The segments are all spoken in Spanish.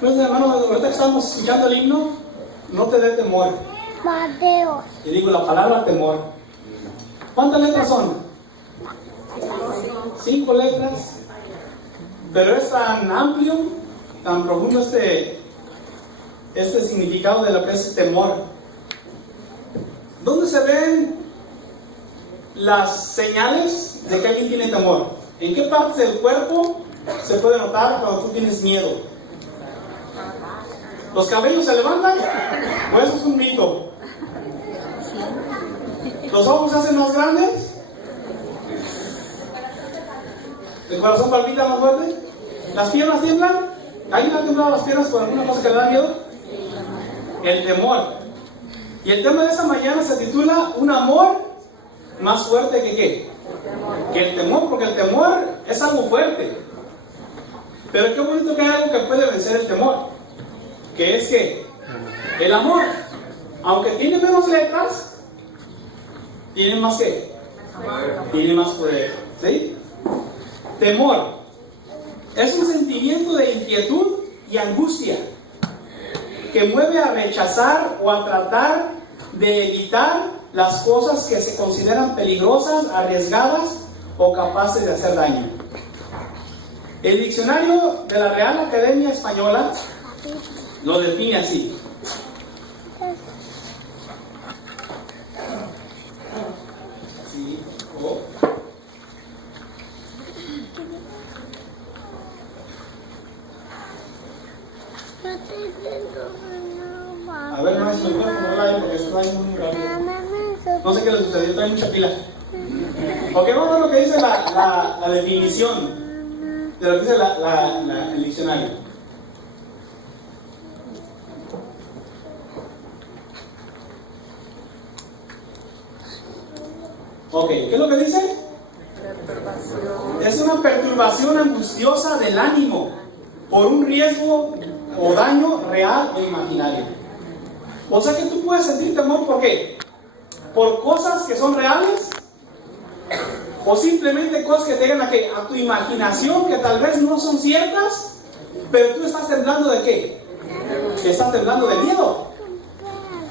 Pues hermano, ahorita que estamos escuchando el himno, no te dé temor. Mateo. Y digo la palabra temor. ¿Cuántas letras son? 5 letras. Pero es tan amplio, tan profundo este significado de lo que es temor. ¿Dónde se ven las señales de que alguien tiene temor? ¿En qué partes del cuerpo se puede notar cuando tú tienes miedo? ¿Los cabellos se levantan? ¿O eso es un mito? ¿Los ojos se hacen más grandes? ¿El corazón palpita más fuerte? ¿Las piernas tiemblan? ¿Alguien ha temblado las piernas por alguna cosa que le da miedo? El temor. Y el tema de esta mañana se titula Un amor más fuerte que ¿qué? Que el temor, porque el temor es algo fuerte. Pero qué bonito que hay algo que puede vencer el temor. Que es que el amor, aunque tiene menos letras, tiene más que, tiene más poder. ¿Sí? Temor es un sentimiento de inquietud y angustia que mueve a rechazar o a tratar de evitar las cosas que se consideran peligrosas, arriesgadas o capaces de hacer daño. El diccionario de la Real Academia Española lo define así. A ver, no, si me puedo poner porque esto es muy rápido. No sé qué le sucedió, trae mucha pila. Ok, vamos a ver lo que dice la definición de lo que dice el diccionario. Ok, ¿qué es lo que dice? Es una perturbación angustiosa del ánimo por un riesgo o daño real o imaginario. O sea que tú puedes sentir temor, ¿por qué? Por cosas que son reales o simplemente cosas que te llegan a tu imaginación que tal vez no son ciertas, pero tú estás temblando ¿de qué? Estás temblando de miedo.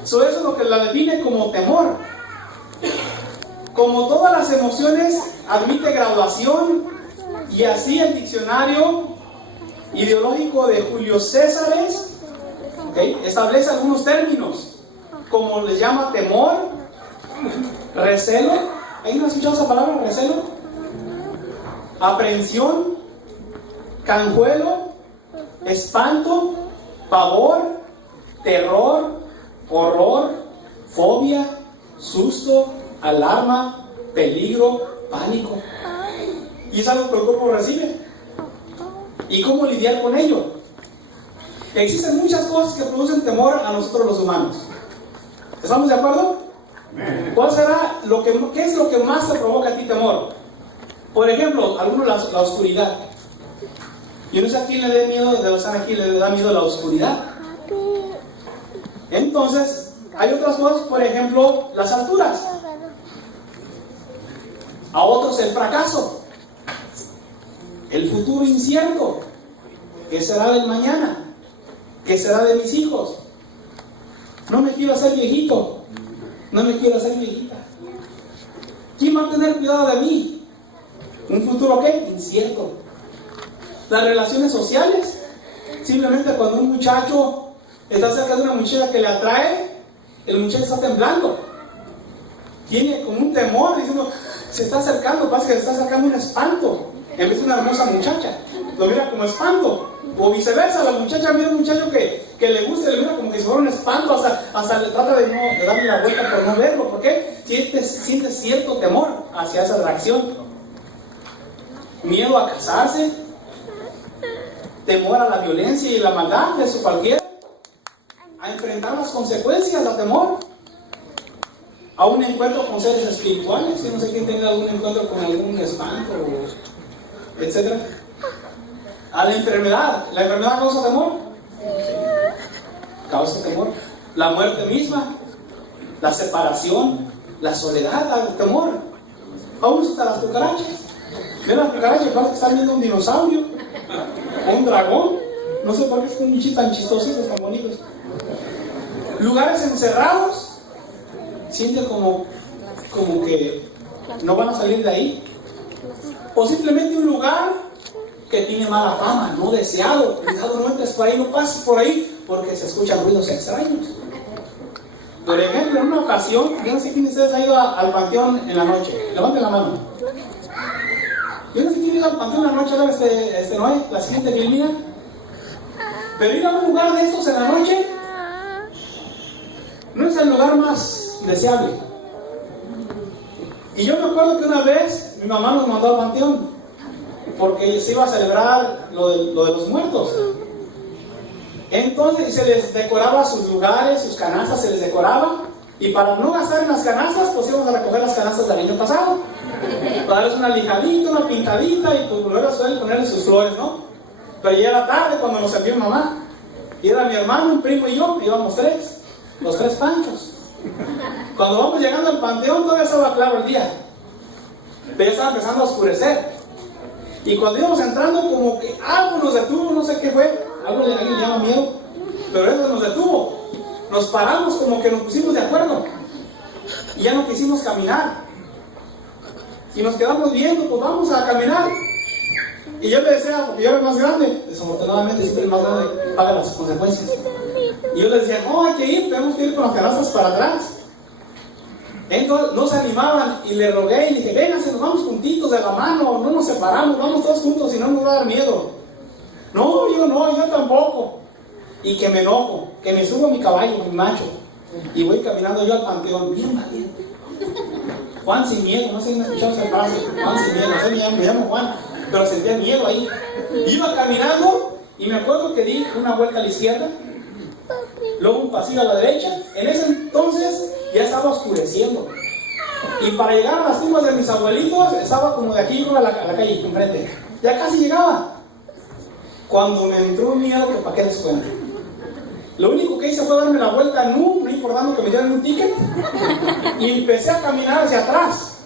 Eso es lo que la define como temor. Como todas las emociones admite graduación, y así el diccionario ideológico de Julio César establece algunos términos, como les llama temor, recelo. ¿Alguien ha escuchado esa palabra, recelo? Aprehensión, canjuelo, espanto, pavor, terror, horror, fobia, susto, alarma, peligro, pánico. Y es algo que el cuerpo recibe. ¿Y cómo lidiar con ello? Existen muchas cosas que producen temor a nosotros los humanos. ¿Estamos de acuerdo? ¿Cuál será qué es lo que más te provoca a ti temor? Por ejemplo, algunos la oscuridad. Yo no sé a quién le dé miedo, de los que están aquí le da miedo la oscuridad. Entonces, hay otras cosas, por ejemplo, las alturas. A otros el fracaso, el futuro incierto. ¿Qué será del mañana? ¿Qué será de mis hijos? No me quiero hacer viejito, no me quiero hacer viejita. ¿Quién va a tener cuidado de mí? ¿Un futuro qué? Incierto. Las relaciones sociales. Simplemente cuando un muchacho está cerca de una muchacha que le atrae, el muchacho está temblando. Tiene como un temor, diciendo, se está acercando, pasa que se está acercando un espanto. En vez de una hermosa muchacha, lo mira como espanto. O viceversa, la muchacha mira a un muchacho que le gusta, le mira como que si fuera un espanto, hasta le trata de darle la vuelta por no verlo. ¿Por qué? Siente cierto temor hacia esa atracción. Miedo a casarse, temor a la violencia y la maldad de su cualquiera, a enfrentar las consecuencias, a temor. A un encuentro con seres espirituales. Yo no sé quién tenga algún encuentro con algún espanto, etc. A la enfermedad. ¿La enfermedad causa temor? Causa temor. La muerte misma, la separación, la soledad, el temor. Aún hasta las cucarachas. Ven las cucarachas, parece que están viendo un dinosaurio. un dragón. No sé por qué es un bichito tan chistositos, tan bonitos. Lugares encerrados, sienten como que no van a salir de ahí. O simplemente un lugar que tiene mala fama, no deseado. Cuidado, no entres por ahí, no pases por ahí, porque se escuchan ruidos extraños. Por ejemplo, en una ocasión, yo no sé quién de ustedes ha ido al panteón en la noche. Levanten la mano. Yo no sé quién ha ido al panteón en la noche, ¿verdad? No hay, la siguiente Filmina. Pero ir a un lugar de estos en la noche no es el lugar más deseable. Y yo me acuerdo que una vez mi mamá nos mandó al panteón porque se iba a celebrar lo de los muertos. Entonces se les decoraba sus lugares, sus canastas se les decoraba, y para no gastar en las canastas, pues íbamos a recoger las canastas del año pasado, para darles una lijadita, una pintadita, y pues volver a ponerle sus flores, ¿no? Pero ya era tarde cuando nos envió mamá, y era mi hermano, un primo y yo, íbamos los tres Panchos. Cuando vamos llegando al panteón todavía estaba claro el día, pero ya estaba empezando a oscurecer, y cuando íbamos entrando como que algo nos detuvo, no sé qué fue, algo le llama miedo, pero eso nos detuvo. Nos paramos, como que nos pusimos de acuerdo y ya no quisimos caminar, y nos quedamos viendo, pues vamos a caminar. Y yo le decía, porque yo era el más grande, desafortunadamente siempre el más grande paga las consecuencias, y yo le decía, no, hay que ir, tenemos que ir con las canastas para atrás. Entonces no se animaban, y le rogué y le dije, vénganse, nos vamos juntitos de la mano, no nos separamos, vamos todos juntos, si no nos va a dar miedo. No, yo tampoco. Y que me enojo, que me subo a mi caballo, mi macho, y voy caminando yo al panteón, bien valiente. Juan sin miedo, no sé si me escuchamos esa frase, Juan sin miedo, no sé, me llamo Juan, pero sentía miedo ahí. Iba caminando y me acuerdo que di una vuelta a la izquierda, luego un pasillo a la derecha. En ese entonces ya estaba oscureciendo, y para llegar a las tumbas de mis abuelitos estaba como de aquí a la calle enfrente, ya casi llegaba, cuando me entró un miedo que para qué les cuento. Lo único que hice fue darme la vuelta no importando que me dieran un ticket, y empecé a caminar hacia atrás.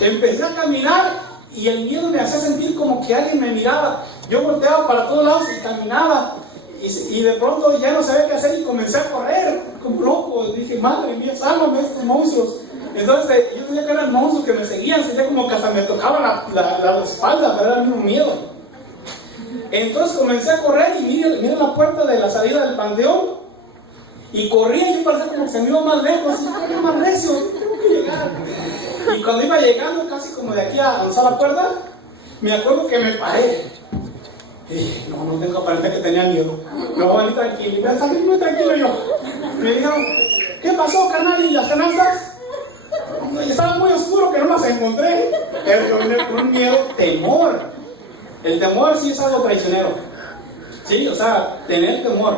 Empecé a caminar y el miedo me hacía sentir como que alguien me miraba. Yo volteaba para todos lados y caminaba, y de pronto ya no sabía qué hacer y comencé a correr como loco. Dije, madre mía, sálvame de estos monstruos. Entonces yo sentía que eran monstruos que me seguían, sentía como que hasta me tocaba la espalda, pero era el mismo miedo. Entonces comencé a correr, y miré la puerta de la salida del panteón, y corría, y yo parecía como que se me iba más lejos, y más recio, tengo que llegar. Y cuando iba llegando casi como de aquí a donde está la puerta, me acuerdo que me paré. Y dije, no tengo que aparentar que tenía miedo. Me voy a venir tranquilo, y me salí muy tranquilo yo. Me dijeron, ¿qué pasó, carnal? ¿Y las canastas? Estaba muy oscuro que no las encontré. Pero yo vine con un miedo, temor. El temor sí es algo traicionero. Sí, o sea, tener temor.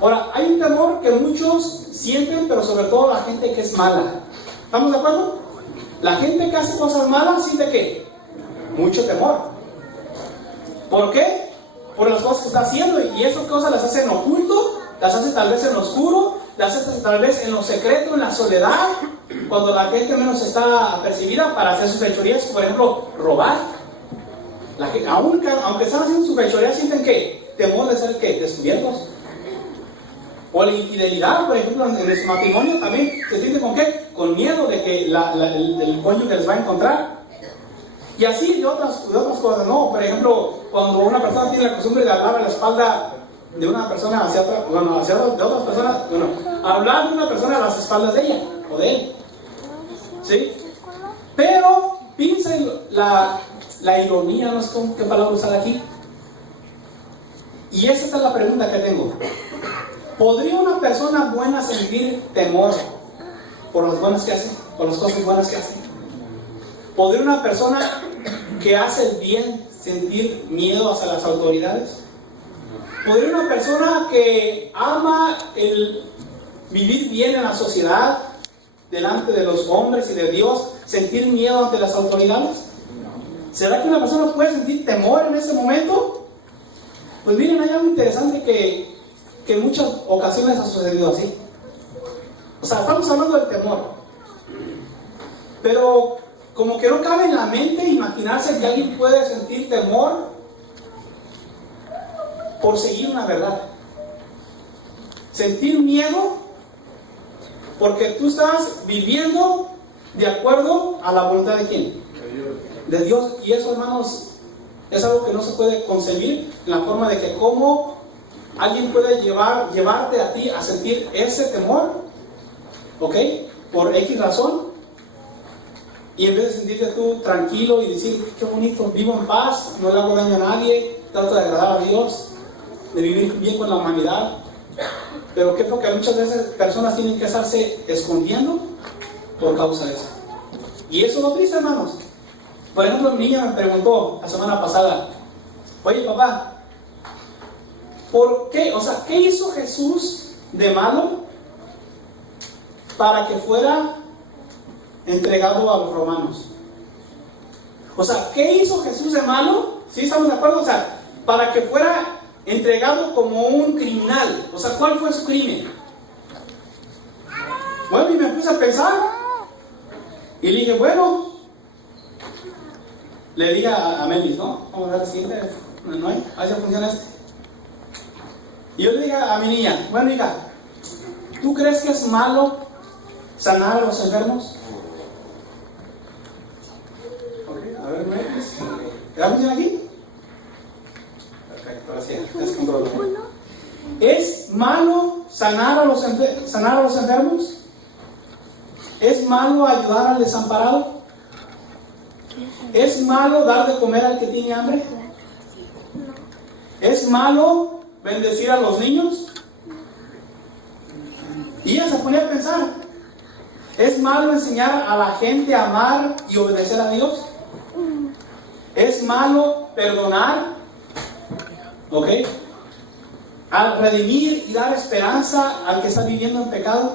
Ahora, hay un temor que muchos sienten, pero sobre todo la gente que es mala. ¿Estamos de acuerdo? La gente que hace cosas malas siente ¿qué? Mucho temor. ¿Por qué? Por las cosas que está haciendo, y esas cosas las hace en oculto, las hace tal vez en oscuro, las hace tal vez en lo secreto, en la soledad, cuando la gente menos está apercibida, para hacer sus fechorías, por ejemplo, robar. Aunque están haciendo sus fechorías, sienten que temor de ser ¿qué? Descubiertos. O la infidelidad, por ejemplo, en su matrimonio también se siente con ¿qué? Con miedo de que el cónyuge les va a encontrar. Y así de otras cosas, ¿no? Por ejemplo, cuando una persona tiene la costumbre de hablar a la espalda de una persona hacia otra, de otras personas, hablar de una persona a las espaldas de ella o de él, ¿sí? Pero piensen la ironía, no sé qué palabra usar aquí. Y esa es la pregunta que tengo. ¿Podría una persona buena sentir temor por las buenas que hace, por las cosas buenas que hace? ¿Podría una persona que hace el bien sentir miedo hacia las autoridades? ¿Podría una persona que ama el vivir bien en la sociedad, delante de los hombres y de Dios, sentir miedo ante las autoridades? ¿Será que una persona puede sentir temor en ese momento? Pues miren, hay algo interesante que en muchas ocasiones ha sucedido así. O sea, estamos hablando del temor, pero como que no cabe en la mente imaginarse que alguien puede sentir temor por seguir una verdad. Sentir miedo porque tú estás viviendo de acuerdo a la voluntad de ¿quién? De Dios. Y eso, hermanos, es algo que no se puede concebir en la forma de que cómo alguien puede llevarte a ti a sentir ese temor, ¿ok? Por X razón, y en vez de sentirte tú tranquilo y decir, qué bonito, vivo en paz, no le hago daño a nadie, trato de agradar a Dios, de vivir bien con la humanidad. Pero ¿qué es lo que muchas veces personas tienen que estarse escondiendo por causa de eso? Y eso es lo triste, hermanos. Por ejemplo, mi niña me preguntó la semana pasada, oye papá, ¿por qué? O sea, ¿qué hizo Jesús de malo para que fuera entregado a los romanos? O sea, ¿qué hizo Jesús de malo? ¿Sí estamos de acuerdo? O sea, para que fuera entregado como un criminal. O sea, ¿cuál fue su crimen? Bueno, y me puse a pensar y le dije, bueno, le dije a Melis, ¿no? Vamos a ver la siguiente. No hay, así funciona esto. Y yo le dije a mi niña, bueno hija, ¿tú crees que es malo sanar a los enfermos? Ok, a ver, Melis, ¿te funciona aquí? Perfecto, ahora sí, es control. ¿Es malo sanar a los enfermos? ¿Es malo ayudar al desamparado? ¿Es malo dar de comer al que tiene hambre? ¿Es malo bendecir a los niños? Y ella se ponía a pensar, ¿es malo enseñar a la gente a amar y obedecer a Dios? ¿Es malo perdonar? ¿Ok? ¿A redimir y dar esperanza al que está viviendo en pecado?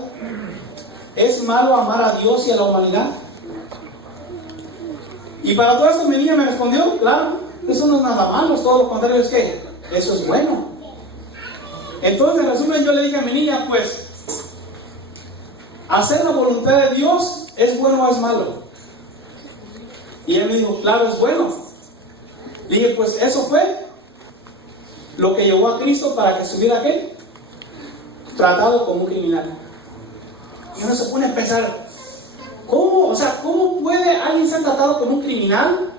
¿Es malo amar a Dios y a la humanidad? Y para todo esto mi niña me respondió, claro, eso no es nada malo, es todo lo contrario, es que eso es bueno. Entonces, en resumen, yo le dije a mi niña, pues, ¿hacer la voluntad de Dios es bueno o es malo? Y ella me dijo, claro, es bueno. Le dije, pues eso fue lo que llevó a Cristo para que estuviera ¿qué? Tratado como un criminal. Y uno se pone a pensar, ¿cómo? O sea, ¿cómo puede alguien ser tratado como un criminal?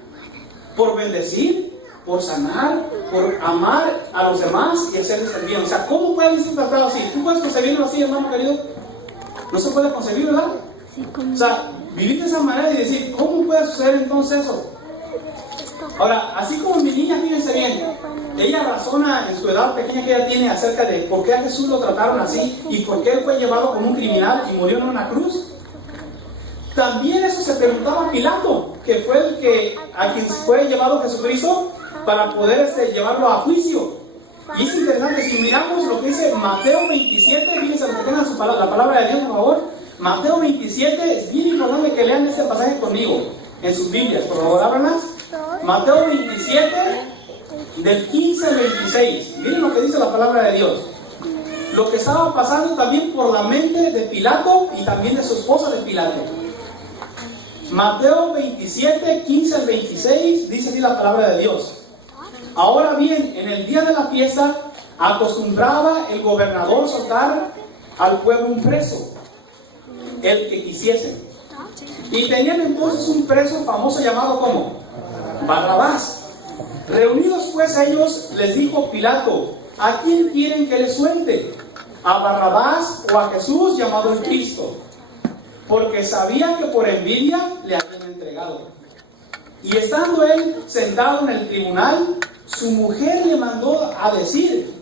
Por bendecir, por sanar, por amar a los demás y hacerles el bien. O sea, ¿cómo puede alguien ser tratado así? ¿Tú puedes concebirlo así, hermano querido? No se puede concebir, ¿verdad? O sea, vivir de esa manera y decir, ¿cómo puede suceder entonces eso? Ahora, así como mi niña, fíjense bien, ella razona en su edad pequeña que ella tiene acerca de por qué a Jesús lo trataron así y por qué él fue llevado como un criminal y murió en una cruz. También eso se preguntaba Pilato, que fue a quien fue llevado Jesucristo para poder llevarlo a juicio. Y es interesante, si miramos lo que dice Mateo 27, fíjense lo que tengan la palabra de Dios, por favor. Mateo 27, es bien importante que lean este pasaje conmigo, en sus Biblias, por favor, ábranlas. Mateo 27, del 15 al 26. Miren lo que dice la palabra de Dios. Lo que estaba pasando también por la mente de Pilato y también de su esposa de Pilato. Mateo 27, 15 al 26, dice así la palabra de Dios. Ahora bien, en el día de la fiesta, acostumbraba el gobernador soltar al pueblo un preso, el que quisiese. Y tenían entonces un preso famoso llamado como Barrabás. Reunidos pues ellos, les dijo Pilato, ¿a quién quieren que les suelte? ¿A Barrabás o a Jesús llamado el Cristo? Porque sabía que por envidia le habían entregado. Y estando él sentado en el tribunal, su mujer le mandó a decir,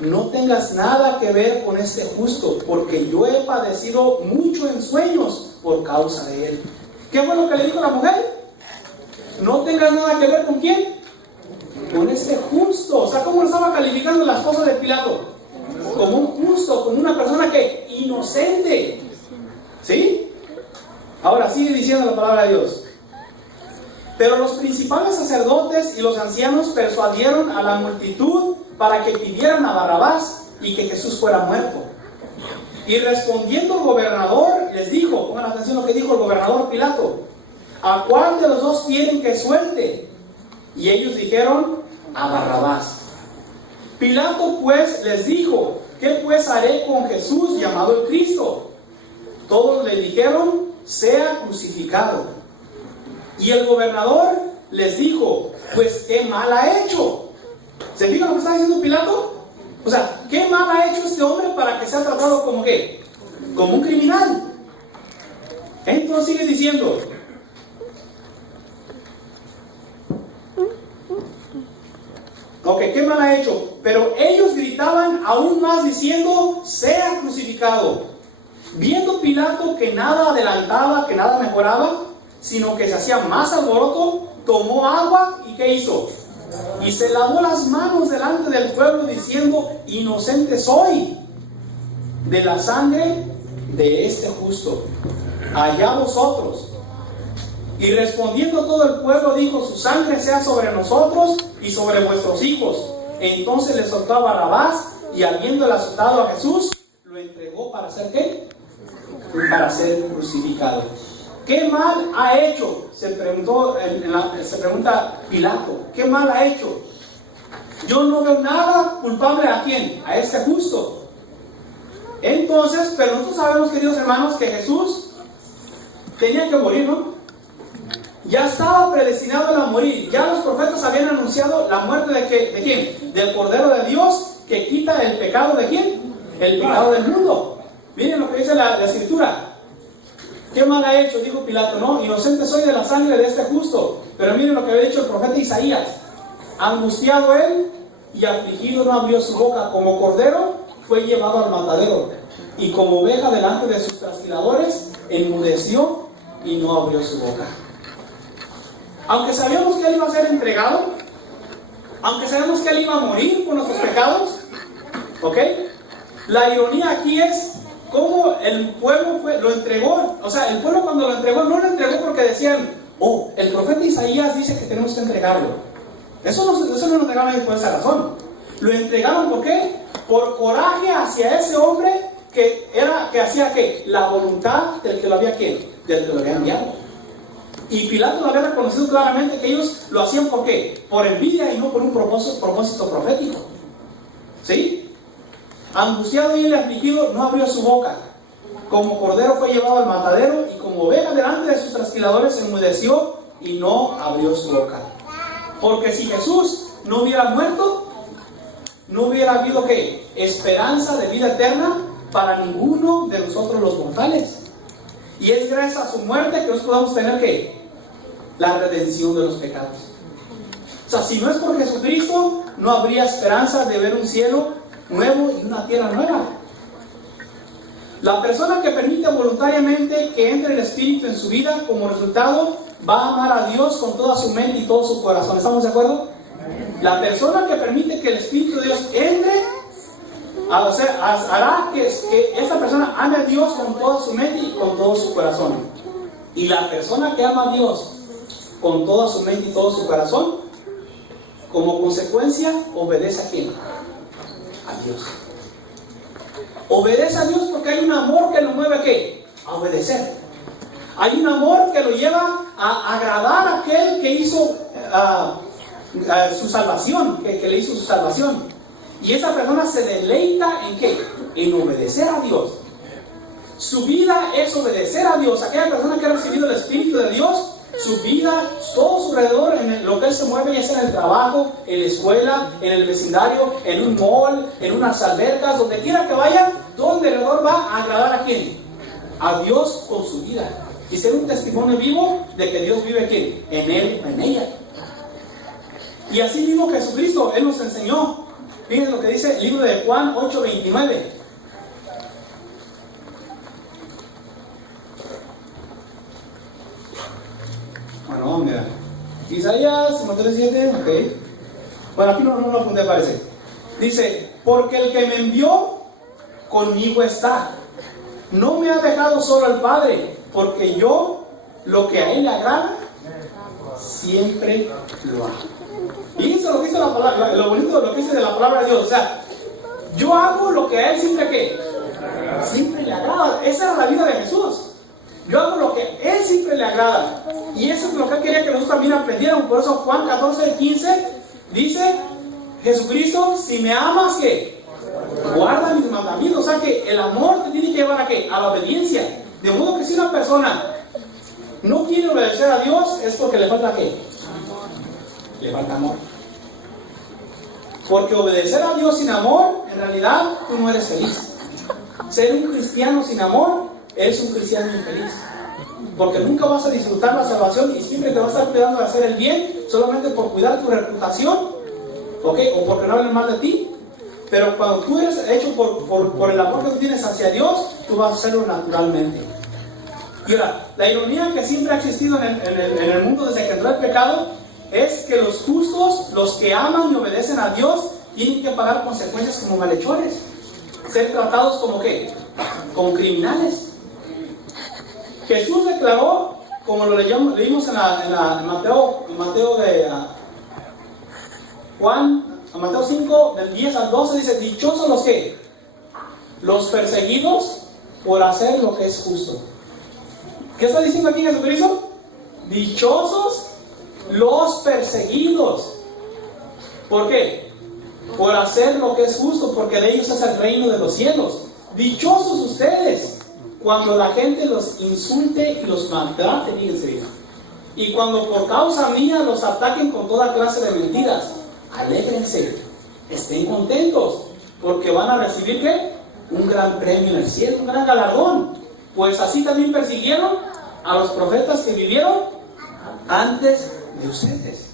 no tengas nada que ver con este justo, porque yo he padecido mucho en sueños por causa de él. ¿Qué fue lo que le dijo la mujer? No tengas nada que ver con quién, con este justo. O sea, ¿cómo lo estaba calificando la esposa de Pilato? Como un justo, como una persona que inocente. ¿Sí? Ahora sigue diciendo la palabra de Dios. Pero los principales sacerdotes y los ancianos persuadieron a la multitud para que pidieran a Barrabás y que Jesús fuera muerto. Y respondiendo el gobernador les dijo, pongan atención a lo que dijo el gobernador Pilato, ¿a cuál de los dos quieren que suelte? Y ellos dijeron, a Barrabás. Pilato pues les dijo: ¿qué pues haré con Jesús llamado el Cristo? Todos le dijeron: sea crucificado. Y el gobernador les dijo: pues qué mal ha hecho. ¿Se fijan lo que está diciendo Pilato? O sea, ¿qué mal ha hecho este hombre para que sea tratado como qué? Como un criminal. Entonces sigue diciendo: ok, ¿qué mal ha hecho? Pero ellos gritaban aún más diciendo: sea crucificado. Viendo Pilato que nada adelantaba, que nada mejoraba, sino que se hacía más alboroto, tomó agua y ¿qué hizo? Y se lavó las manos delante del pueblo diciendo: inocente soy de la sangre de este justo, allá vosotros. Y respondiendo todo el pueblo dijo: su sangre sea sobre nosotros y sobre vuestros hijos. Entonces le soltó a Barrabás, y habiéndole azotado a Jesús, lo entregó para hacer ¿qué? Para ser crucificado. ¿Qué mal ha hecho? Se pregunta Pilato. ¿Qué mal ha hecho? Yo no veo nada culpable. ¿A quién? A este justo. Entonces, pero nosotros sabemos, queridos hermanos, que Jesús tenía que morir, ¿no? Ya estaba predestinado a morir. Ya los profetas habían anunciado la muerte de quién? Del Cordero de Dios, que quita el pecado de quién? El pecado del mundo. Miren lo que dice la Escritura. ¿Qué mal ha hecho? Dijo Pilato. No, inocente soy de la sangre de este justo. Pero miren lo que había dicho el profeta Isaías. Angustiado él y afligido no abrió su boca. Como cordero fue llevado al matadero, y como oveja delante de sus trasquiladores enmudeció y no abrió su boca. Aunque sabíamos que él iba a ser entregado, aunque sabemos que él iba a morir por nuestros pecados, ¿ok? La ironía aquí es cómo el pueblo lo entregó. O sea, el pueblo cuando lo entregó, no lo entregó porque decían: oh, el profeta Isaías dice que tenemos que entregarlo. Eso no lo entregaron por esa razón. Lo entregaron ¿por qué? Por coraje hacia ese hombre que hacía ¿qué? La voluntad del que lo había enviado. Y Pilato lo había reconocido claramente que ellos lo hacían ¿por qué? Por envidia y no por un propósito profético. ¿Sí? Angustiado y el afligido no abrió su boca. Como cordero fue llevado al matadero, y como oveja delante de sus trasquiladores se enmudeció y no abrió su boca. Porque si Jesús no hubiera muerto, no hubiera habido ¿qué? Esperanza de vida eterna para ninguno de nosotros los mortales. Y es gracias a su muerte que nosotros podamos tener ¿qué? La redención de los pecados. O sea, si no es por Jesucristo, no habría esperanza de ver un cielo nuevo y una tierra nueva. La persona que permite voluntariamente que entre el Espíritu en su vida, como resultado, va a amar a Dios con toda su mente y todo su corazón. ¿Estamos de acuerdo? La persona que permite que el Espíritu de Dios entre, hará que esta persona ame a Dios con toda su mente y con todo su corazón. Y la persona que ama a Dios con toda su mente y todo su corazón, como consecuencia, obedece ¿a quién? A Dios. Obedece a Dios porque hay un amor que lo mueve ¿a qué? A obedecer. Hay un amor que lo lleva a agradar a aquel que hizo su salvación, que le hizo su salvación. Y esa persona se deleita ¿en qué? En obedecer a Dios. Su vida es obedecer a Dios. Aquella persona que ha recibido el Espíritu de Dios, su vida, todo su alrededor, lo que él se mueve, ya sea en el trabajo, en la escuela, en el vecindario, en un mall, en unas albercas, donde quiera que vaya, todo alrededor va a agradar ¿a quién? A Dios con su vida. Y ser un testimonio vivo de que Dios vive ¿quién? En él, en ella. Y así mismo Jesucristo, Él nos enseñó. Fíjense lo que dice el libro de Juan 8:29. Bueno, mira. Isaías 53:7, ok. Bueno, aquí no lo apunté, parece. Dice: porque el que me envió conmigo está. No me ha dejado solo el Padre, porque yo, lo que a Él le agrada, siempre lo hago. Y eso es lo que dice la palabra, lo bonito de lo que dice de la palabra de Dios. O sea, yo hago lo que a Él siempre ¿qué? Siempre le agrada. Esa era la vida de Jesús. Yo hago lo que a Él siempre le agrada. Y eso es lo que Él quería que nosotros también aprendiéramos. Por eso Juan 14:15 dice: Jesucristo, si me amas, ¿qué? Guarda mis mandamientos. O sea que el amor te tiene que llevar a ¿qué? A la obediencia. De modo que si una persona no quiere obedecer a Dios, es porque le falta ¿qué? Le falta amor. Porque obedecer a Dios sin amor, en realidad tú no eres feliz. Ser un cristiano sin amor, eres un cristiano infeliz. Porque nunca vas a disfrutar la salvación y siempre te vas a estar cuidando de hacer el bien solamente por cuidar tu reputación, ¿ok? O porque no hablen mal de ti. Pero cuando tú eres hecho por el amor que tú tienes hacia Dios, tú vas a hacerlo naturalmente. Y ahora, la ironía que siempre ha existido en el mundo desde que entró el pecado es que los justos, los que aman y obedecen a Dios, tienen que pagar consecuencias como malhechores, ser tratados como ¿qué? Como criminales. Jesús declaró, como lo leímos en Mateo de Juan, en Mateo 5, del 10 al 12, dice: dichosos los que, los perseguidos por hacer lo que es justo. ¿Qué está diciendo aquí Jesucristo? Dichosos los perseguidos. ¿Por qué? Por hacer lo que es justo, porque de ellos es el reino de los cielos. Dichosos ustedes cuando la gente los insulte y los maltrate, fíjense. Y cuando por causa mía los ataquen con toda clase de mentiras. Alégrense, estén contentos, porque van a recibir ¿qué? Un gran premio en el cielo, un gran galardón. Pues así también persiguieron a los profetas que vivieron antes de ustedes.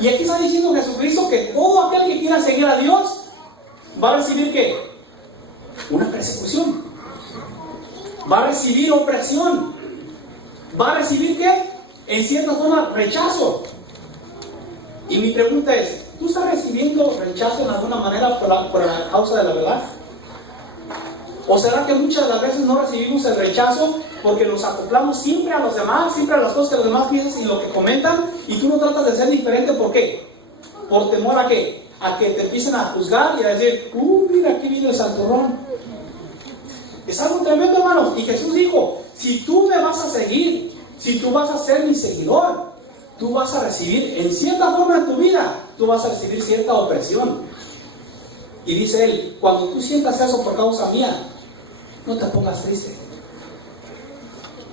Y aquí está diciendo Jesucristo que todo aquel que quiera seguir a Dios va a recibir ¿qué? Una persecución, va a recibir opresión, va a recibir ¿qué? En cierta forma rechazo. Y mi pregunta es, ¿tú estás recibiendo rechazo en alguna manera por la causa de la verdad? ¿O será que muchas de las veces no recibimos el rechazo porque nos acoplamos siempre a los demás, siempre a las cosas que los demás piensan y lo que comentan, y tú no tratas de ser diferente? ¿Por qué? ¿Por temor a qué? A que te empiecen a juzgar y a decir, mira, aquí viene el santurrón. Es algo tremendo, hermanos. Y Jesús dijo, si tú me vas a seguir, si tú vas a ser mi seguidor, tú vas a recibir, en cierta forma en tu vida, tú vas a recibir cierta opresión. Y dice él, cuando tú sientas eso por causa mía, no te pongas triste.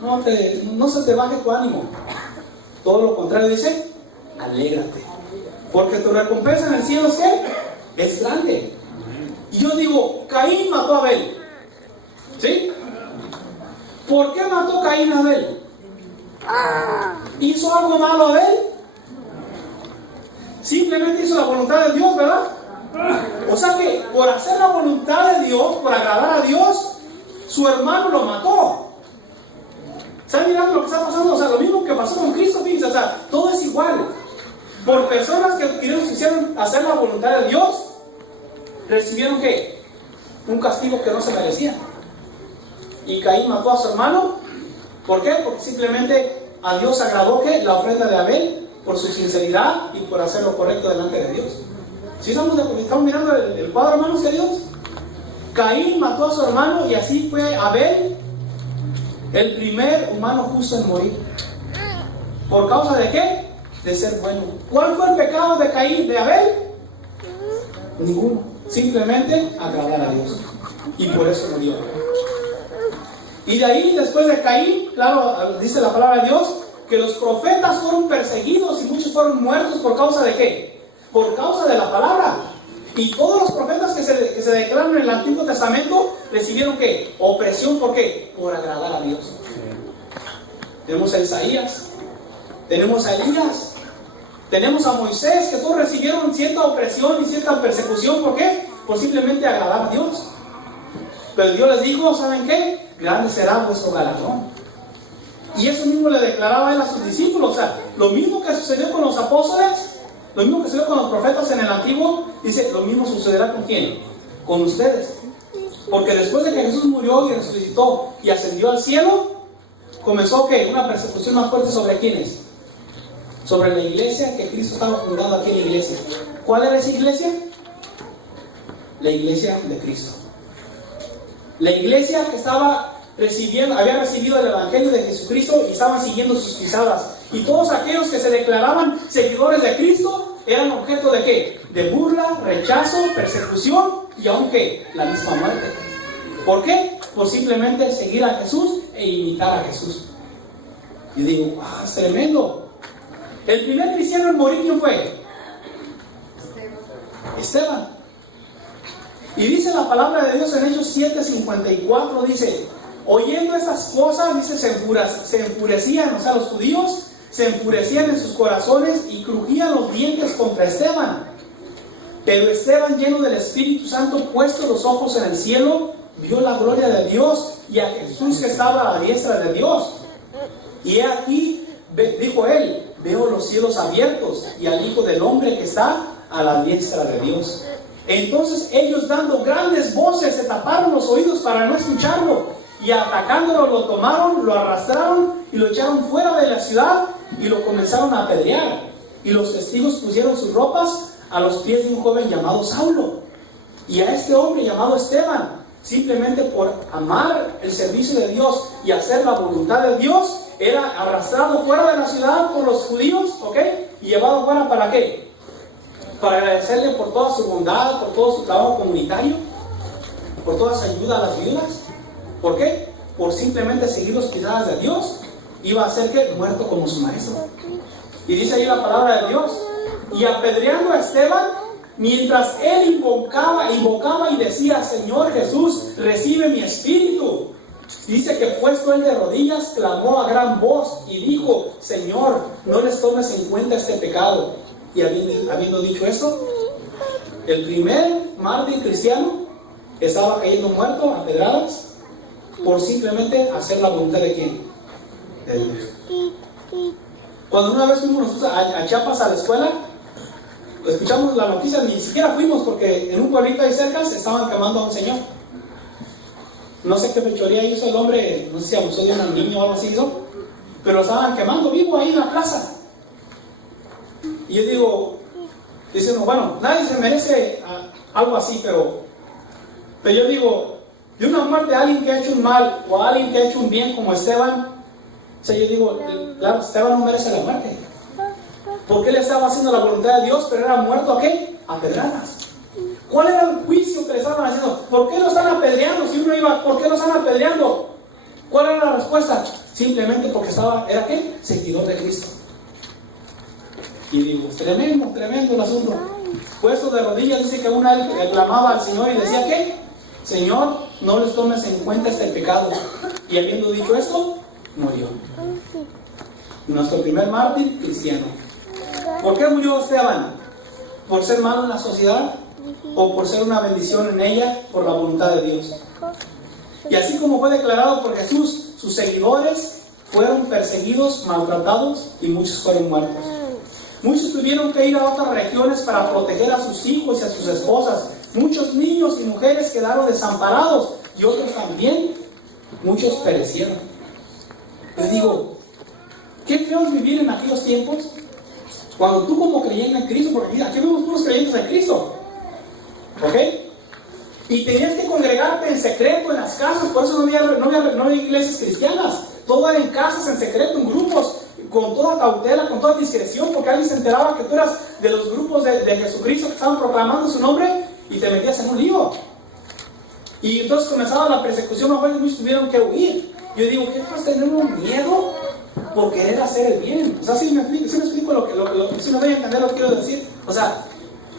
No se te baje tu ánimo. Todo lo contrario, dice, alégrate. Porque tu recompensa en el cielo es ¿qué? Es grande. Y yo digo, Caín mató a Abel. ¿Sí? ¿Por qué mató Caín a Abel? ¿Hizo algo malo Abel? Simplemente hizo la voluntad de Dios, ¿verdad? O sea que por hacer la voluntad de Dios, por agradar a Dios, su hermano lo mató. ¿Están mirando lo que está pasando? O sea, lo mismo que pasó con Cristo, fíjense, o sea, todo es igual. Por personas que quisieron hacer la voluntad de Dios, recibieron ¿qué? Un castigo que no se merecía. Y Caín mató a su hermano. ¿Por qué? Porque simplemente a Dios agradó ¿qué? La ofrenda de Abel por su sinceridad y por hacer lo correcto delante de Dios. ¿Sí estamos mirando el cuadro, hermanos, de Dios? Caín mató a su hermano y así fue Abel el primer humano justo en morir. ¿Por causa de qué? De ser bueno. ¿Cuál fue el pecado de Caín, de Abel? Ninguno. Simplemente agradar a Dios. Y por eso murió. Y de ahí, después de Caín, claro, dice la palabra de Dios, que los profetas fueron perseguidos y muchos fueron muertos por causa de qué? Por causa de la palabra. Y todos los profetas que se declararon en el Antiguo Testamento recibieron ¿qué? Opresión. ¿Por qué? Por agradar a Dios. Tenemos a Isaías, tenemos a Elías, tenemos a Moisés, que todos recibieron cierta opresión y cierta persecución. ¿Por qué? Por simplemente agradar a Dios. Pero Dios les dijo, ¿saben qué? Grande será vuestro galardón. Y eso mismo le declaraba él a sus discípulos. O sea, lo mismo que sucedió con los apóstoles, lo mismo que sucedió con los profetas en el Antiguo, dice, lo mismo sucederá con ¿quién? Con ustedes. Porque después de que Jesús murió y resucitó y ascendió al cielo, comenzó ¿qué? Una persecución más fuerte. ¿Sobre quiénes? Sobre la iglesia que Cristo estaba fundando aquí en la iglesia. ¿Cuál era esa iglesia? La iglesia de Cristo. La iglesia que había recibido el Evangelio de Jesucristo y estaban siguiendo sus pisadas. Y todos aquellos que se declaraban seguidores de Cristo eran objeto de ¿qué? De burla, rechazo, persecución y aunque la misma muerte. ¿Por qué? Por simplemente seguir a Jesús e imitar a Jesús. Y digo, es tremendo. El primer cristiano en morir, ¿quién fue? Esteban. Y dice la palabra de Dios en Hechos 7:54, dice, oyendo estas cosas, dice, se enfurecían, o sea, los judíos se enfurecían en sus corazones y crujían los dientes contra Esteban. Pero Esteban, lleno del Espíritu Santo, puesto los ojos en el cielo, vio la gloria de Dios y a Jesús que estaba a la diestra de Dios. Y he aquí, dijo él, veo los cielos abiertos y al Hijo del Hombre que está a la diestra de Dios. Entonces ellos, dando grandes voces, se taparon los oídos para no escucharlo, y atacándolo lo tomaron, lo arrastraron y lo echaron fuera de la ciudad y lo comenzaron a apedrear. Y los testigos pusieron sus ropas a los pies de un joven llamado Saulo. Y a este hombre llamado Esteban, simplemente por amar el servicio de Dios y hacer la voluntad de Dios, era arrastrado fuera de la ciudad por los judíos, ¿ok? Y llevado fuera, ¿para qué? Para agradecerle por toda su bondad, por todo su trabajo comunitario, por toda su ayuda a las viudas. ¿Por qué? Por simplemente seguir los pisadas de Dios. Iba a ser que muerto como su maestro. Y dice ahí la palabra de Dios, y apedreando a Esteban, mientras él invocaba y decía, Señor Jesús, recibe mi espíritu. Dice que puesto él de rodillas, clamó a gran voz y dijo, Señor, no les tomes en cuenta este pecado. Y habiendo dicho esto, el primer mártir cristiano estaba cayendo muerto a pedradas por simplemente hacer la voluntad de ¿quién? De Dios. Cuando una vez fuimos nosotros a Chiapas a la escuela, escuchamos la noticia, ni siquiera fuimos porque en un pueblito ahí cerca se estaban quemando a un señor. No sé qué fechoría hizo el hombre, no sé si abusó de un niño o algo así hizo, pero lo estaban quemando vivo ahí en la plaza. Y yo digo, dice uno, bueno, nadie se merece algo así, pero yo digo, de una muerte de alguien que ha hecho un mal o a alguien que ha hecho un bien como Esteban, o sea, yo digo, claro, Esteban no merece la muerte, porque él estaba haciendo la voluntad de Dios, pero era muerto ¿a qué? A pedradas. ¿Cuál era el juicio que le estaban haciendo? ¿Por qué lo están apedreando? Si uno iba, ¿por qué lo están apedreando? ¿Cuál era la respuesta? Simplemente porque ¿era qué? Seguidor de Cristo. Y digo, tremendo el asunto. Puesto de rodillas, dice que una vez clamaba al Señor y decía, ¿qué? Señor, no les tomes en cuenta este pecado. Y habiendo dicho esto, murió. Nuestro primer mártir cristiano. ¿Por qué murió Esteban? ¿Por ser malo en la sociedad? ¿O por ser una bendición en ella por la voluntad de Dios? Y así como fue declarado por Jesús, sus seguidores fueron perseguidos, maltratados y muchos fueron muertos. Muchos tuvieron que ir a otras regiones para proteger a sus hijos y a sus esposas. Muchos niños y mujeres quedaron desamparados y otros también, muchos perecieron. Les digo, qué feo es vivir en aquellos tiempos cuando tú como creyente en Cristo, porque aquí vemos puros creyentes en Cristo, ¿ok? Y tenías que congregarte en secreto en las casas, por eso no había iglesias cristianas, todo era en casas, en secreto, en grupos, con toda cautela, con toda discreción, porque alguien se enteraba que tú eras de los grupos de Jesucristo que estaban proclamando su nombre y te metías en un lío. Y entonces comenzaba la persecución, muchos tuvieron que huir. Yo digo, ¿qué pasa? Tenemos miedo por querer hacer el bien. O sea, si me explico si me doy a entender lo que quiero decir. O sea,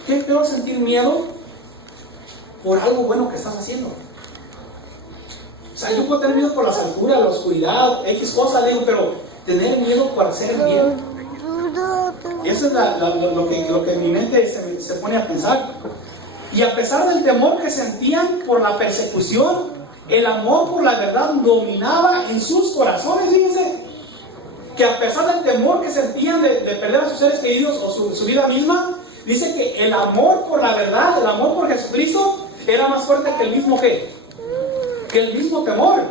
qué peor sentir miedo por algo bueno que estás haciendo. O sea, yo puedo tener miedo por las alturas, la oscuridad, X cosas, digo, pero tener miedo por hacer el bien. Eso es lo que mi mente se pone a pensar. Y a pesar del temor que sentían por la persecución, el amor por la verdad dominaba en sus corazones. Fíjense que a pesar del temor que sentían de perder a sus seres queridos o su vida misma, dice que el amor por la verdad, el amor por Jesucristo era más fuerte que el mismo que el mismo temor.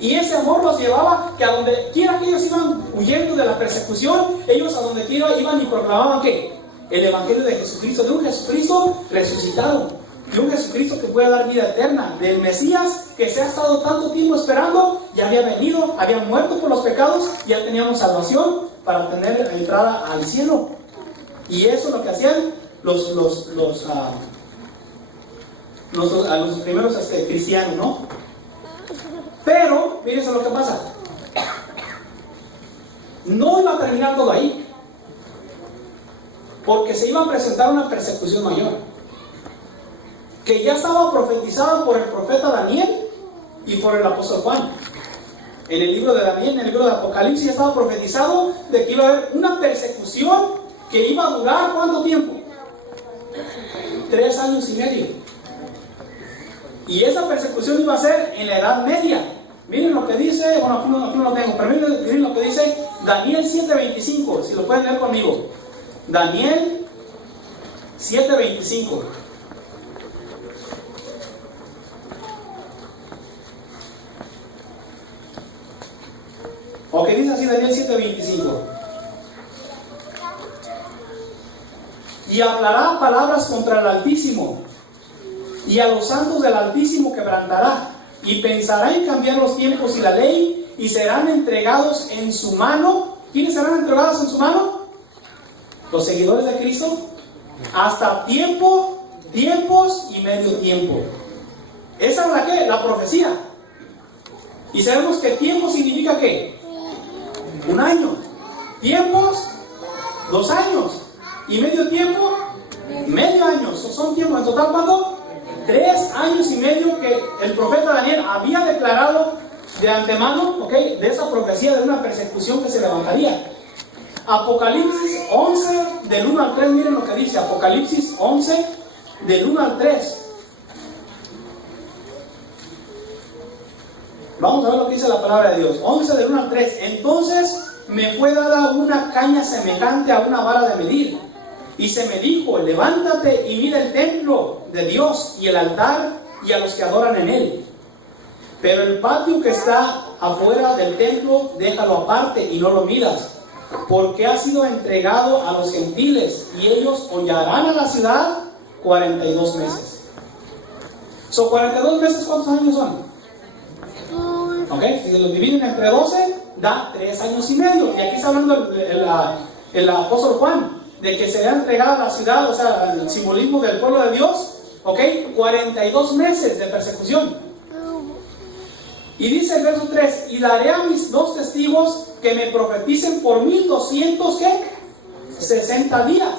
Y ese amor los llevaba que a donde quiera que ellos iban huyendo de la persecución, ellos a donde quiera iban y proclamaban ¿qué? El evangelio de Jesucristo, de un Jesucristo resucitado, de un Jesucristo que puede dar vida eterna, del Mesías que se ha estado tanto tiempo esperando, ya había venido, había muerto por los pecados, ya teníamos salvación para tener entrada al cielo. Y eso es lo que hacían los primeros cristianos, ¿no? Pero, fíjense lo que pasa. No iba a terminar todo ahí, porque se iba a presentar una persecución mayor, que ya estaba profetizada por el profeta Daniel y por el apóstol Juan. En el libro de Daniel, en el libro de Apocalipsis, ya estaba profetizado de que iba a haber una persecución que iba a durar ¿cuánto tiempo? 3 años y medio. Y esa persecución iba a ser en la Edad Media. Miren lo que dice, bueno, aquí no lo tengo, pero miren lo que dice Daniel 7:25, si lo pueden leer conmigo. Daniel 7:25. Ok, dice así Daniel 7:25. Y hablará palabras contra el Altísimo, y a los santos del Altísimo quebrantará, y pensará en cambiar los tiempos y la ley, y serán entregados en su mano. ¿Quiénes serán entregados en su mano? Los seguidores de Cristo. Hasta tiempos y medio tiempo. ¿Esa es la qué? La profecía. Y sabemos que tiempo significa ¿qué? 1 año. Tiempos, 2 años. Y medio tiempo, medio año. Son tiempos en total, ¿cuánto? 3 años y medio que el profeta Daniel había declarado de antemano, ¿ok? De esa profecía de una persecución que se levantaría. Apocalipsis 11, del 1 al 3, miren lo que dice. Apocalipsis 11, del 1 al 3. Vamos a ver lo que dice la palabra de Dios. 11, del 1 al 3. Entonces me fue dada una caña semejante a una vara de medir. Y se me dijo, levántate y mira el templo de Dios y el altar y a los que adoran en él. Pero el patio que está afuera del templo, déjalo aparte y no lo midas, porque ha sido entregado a los gentiles y ellos hollarán a la ciudad 42 meses. ¿Son 42 meses? ¿Cuántos años son? Ok, si se los dividen entre 12, da 3 años y medio. Y aquí está hablando el apóstol Juan, de que será entregada la ciudad, o sea, el simbolismo del pueblo de Dios, ok, 42 meses de persecución. Y dice el verso 3, y daré a mis 2 testigos que me profeticen por 1200, ¿qué? 60 días.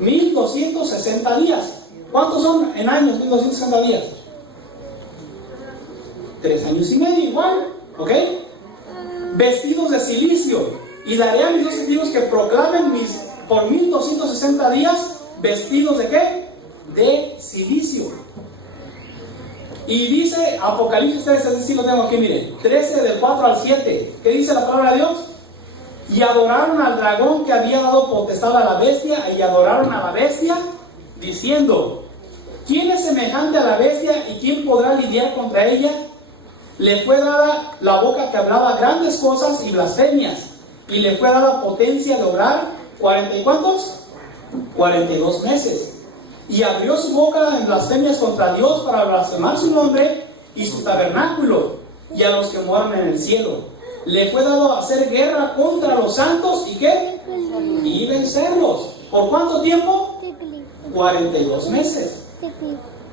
1260 días. ¿Cuántos son en años 1260 días? 3 años y medio igual, ¿ok? Vestidos de silicio. Y daré a mis 2 testigos que proclamen por 1260 días vestidos de ¿qué? De silicio. Y dice Apocalipsis 13, así lo tengo aquí, miren, 13 del 4 al 7. ¿Qué dice la palabra de Dios? Y adoraron al dragón que había dado potestad a la bestia, y adoraron a la bestia, diciendo, ¿quién es semejante a la bestia y quién podrá lidiar contra ella? Le fue dada la boca que hablaba grandes cosas y blasfemias, y le fue dada potencia de obrar 40 y ¿cuántos? 42 meses. Y abrió su boca en blasfemias contra Dios para blasfemar su nombre y su tabernáculo y a los que moran en el cielo. Le fue dado hacer guerra contra los santos y ¿qué? Y vencerlos. ¿Por cuánto tiempo? 42 meses.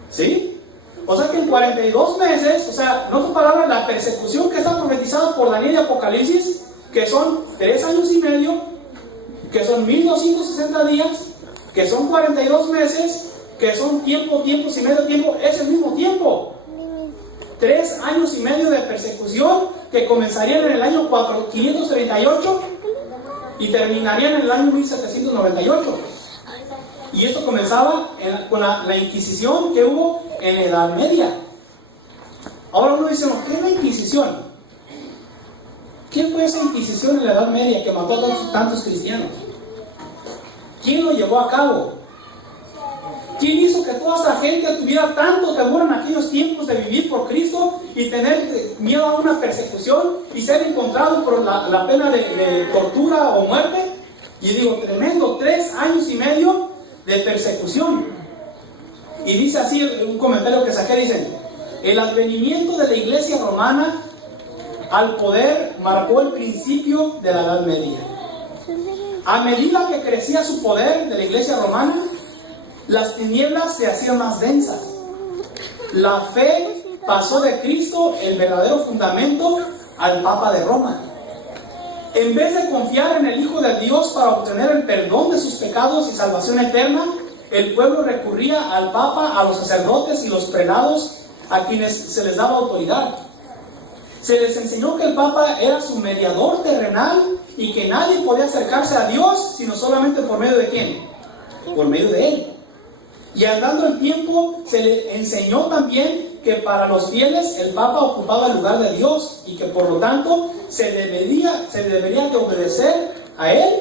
¿Sí? O sea que en 42 meses, o sea, en otras palabras, la persecución que está profetizada por Daniel y Apocalipsis, que son 3 años y medio, que son 1260 días, que son 42 meses, que son tiempos y medio tiempo, es el mismo tiempo. 3 años y medio de persecución que comenzarían en el año 538 y terminarían en el año 1798. Y esto comenzaba con la Inquisición que hubo en la Edad Media. Ahora uno dice, ¿qué es la Inquisición? ¿Qué fue esa Inquisición en la Edad Media que mató a tantos cristianos? ¿Quién lo llevó a cabo? ¿Quién hizo que toda esa gente tuviera tanto temor en aquellos tiempos de vivir por Cristo y tener miedo a una persecución y ser encontrado por la pena de tortura o muerte? Y digo, tremendo, 3 años y medio de persecución. Y dice así un comentario que saqué, dicen, el advenimiento de la iglesia romana al poder marcó el principio de la Edad Media. A medida que crecía su poder de la iglesia romana, las tinieblas se hacían más densas. La fe pasó de Cristo, el verdadero fundamento, al Papa de Roma. En vez de confiar en el Hijo de Dios para obtener el perdón de sus pecados y salvación eterna, el pueblo recurría al Papa, a los sacerdotes y los prelados, a quienes se les daba autoridad. Se les enseñó que el Papa era su mediador terrenal y que nadie podía acercarse a Dios sino solamente por medio de ¿quién? Por medio de Él. Y andando el tiempo, se le enseñó también que para los fieles el Papa ocupaba el lugar de Dios y que por lo tanto se debería de obedecer a Él,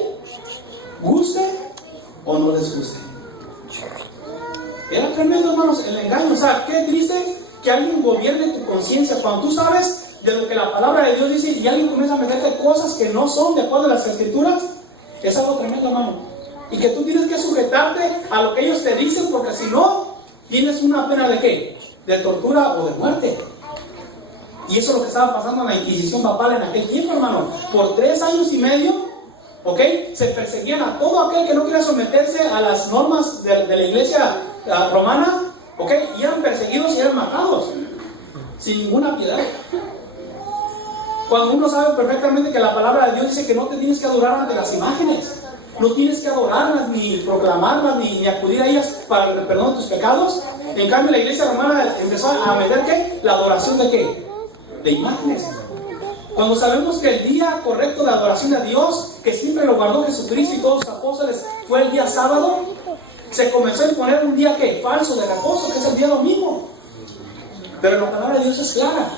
guste o no les guste. Era tremendo, hermanos, el engaño. O sea, qué triste que alguien gobierne tu conciencia cuando tú sabes de lo que la palabra de Dios dice y alguien comienza a meterte cosas que no son de acuerdo a las escrituras. Es algo tremendo, hermano. Y que tú tienes que sujetarte a lo que ellos te dicen, porque si no, tienes una pena de ¿qué? De tortura o de muerte. Y eso es lo que estaba pasando en la Inquisición papal en aquel tiempo, hermano. Por 3 años y medio, ¿ok? Se perseguían a todo aquel que no quería someterse a las normas de la iglesia romana, ¿ok? Y eran perseguidos y eran matados, sin ninguna piedad. Cuando uno sabe perfectamente que la palabra de Dios dice que no te tienes que adorar ante las imágenes, no tienes que adorarlas, ni proclamarlas, ni acudir a ellas para el perdón de tus pecados. En cambio, la iglesia romana empezó a meter ¿qué? La adoración de ¿qué? De imágenes. Cuando sabemos que el día correcto de adoración a Dios, que siempre lo guardó Jesucristo y todos los apóstoles, fue el día sábado, se comenzó a imponer un día ¿qué? Falso de reposo, que es el día domingo. Pero la palabra de Dios es clara.